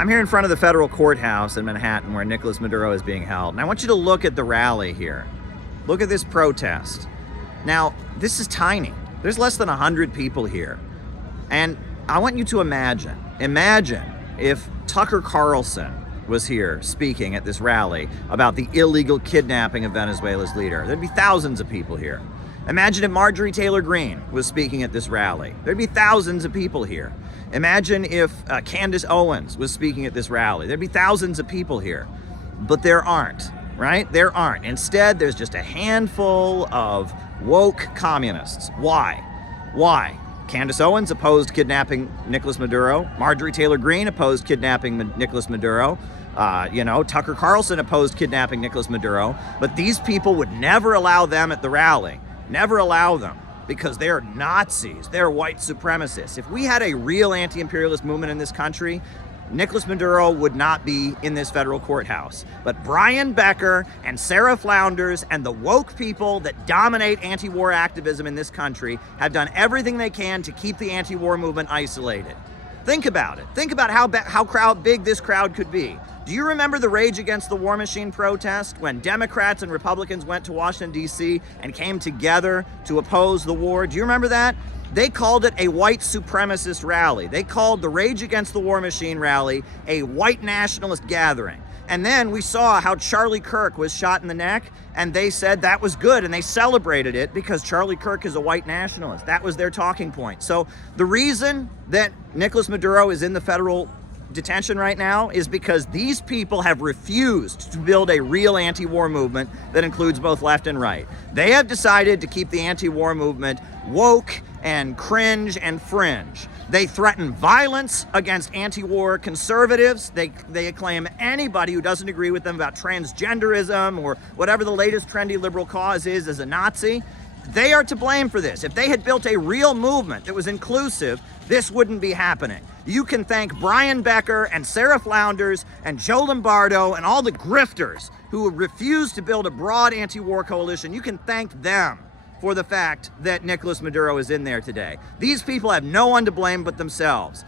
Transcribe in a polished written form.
I'm here in front of the federal courthouse in Manhattan where Nicolas Maduro is being held. And I want you to look at the rally here. Look at this protest. Now, this is tiny. There's less than 100 people here. And I want you to imagine if Tucker Carlson was here speaking at this rally about the illegal kidnapping of Venezuela's leader. There'd be thousands of people here. Imagine if Marjorie Taylor Greene was speaking at this rally. There'd be thousands of people here. Imagine if Candace Owens was speaking at this rally. There'd be thousands of people here. But there aren't, right? There aren't. Instead, there's just a handful of woke communists. Why? Why? Candace Owens opposed kidnapping Nicolas Maduro. Marjorie Taylor Greene opposed kidnapping Nicolas Maduro. Tucker Carlson opposed kidnapping Nicolas Maduro. But these people would never allow them at the rally. Never allow them. Because they're Nazis, they're white supremacists. If we had a real anti-imperialist movement in this country, Nicolas Maduro would not be in this federal courthouse. But Brian Becker and Sarah Flounders and the woke people that dominate anti-war activism in this country have done everything they can to keep the anti-war movement isolated. Think about it. Think about how big this crowd could be. Do you remember the Rage Against the War Machine protest when Democrats and Republicans went to Washington, D.C. and came together to oppose the war? Do you remember that? They called it a white supremacist rally. They called the Rage Against the War Machine rally a white nationalist gathering. And then we saw how Charlie Kirk was shot in the neck, and they said that was good, and they celebrated it because Charlie Kirk is a white nationalist. That was their talking point. So the reason that Nicolas Maduro is in the federal detention right now is because these people have refused to build a real anti-war movement that includes both left and right. They have decided to keep the anti-war movement woke and cringe and fringe. They threaten violence against anti-war conservatives. They acclaim anybody who doesn't agree with them about transgenderism or whatever the latest trendy liberal cause is as a Nazi. They are to blame for this. If they had built a real movement that was inclusive, this wouldn't be happening. You can thank Brian Becker and Sarah Flounders and Joe Lombardo and all the grifters who refused to build a broad anti-war coalition. You can thank them for the fact that Nicolas Maduro is in there today. These people have no one to blame but themselves.